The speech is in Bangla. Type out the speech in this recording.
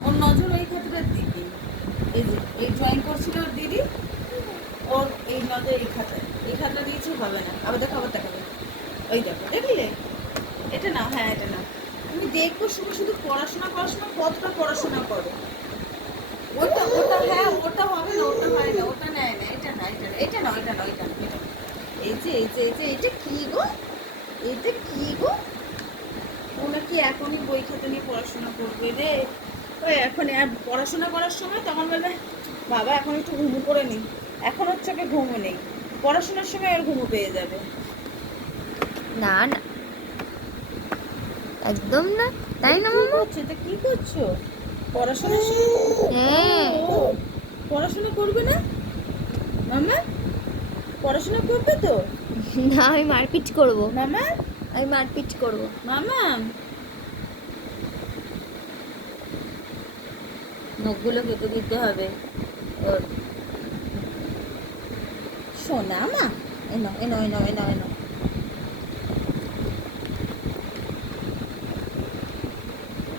নজর ওই খাতাটার দিকে এই যে, এই ড্রয়িং করছিল ওর দিদি, ওর এই নজর এই খাতায় এই খাতা দিয়েছি হবে না। আবার দেখো, আবার দেখাবে। ওই দেখো, দেখলে? এটা না হ্যাঁ এটা না তুমি দেখব শুধু শুধু পড়াশোনা পড়াশোনা, কতটা পড়াশোনা করো। ওটা ওটা হ্যাঁ ওটা হবে না, ওটা হয় না, ওটা নেয় না, এটা না এটা না এটা না এটা না এটা না এই যে এই যে এই যে, এটা কি গো? এটা কি গো? ও নাকি এখনই বই খাতা নিয়ে পড়াশোনা করবে রে। এখন আর পড়াশোনা করার সময় তখন বলবে বাবা এখন একটু ঘুমু করে নিই এখন হচ্ছে ওকে ঘুমো নেই। পড়াশোনার সময় আর ঘুমো পেয়ে যাবে। না না। একদম না। তাই না মামা? করছ? এটা কি করছ? পড়াশোনার সময় হ্যাঁ। পড়াশোনা করবে না? মামা পড়াশোনা করবে তো? না আমি মারপিট করব। মামা? আমি মারপিট করব। মামা নখগুলো কেটে দিতে হবে। ওর সোনা মা এনো এনো এনো এনো এনো।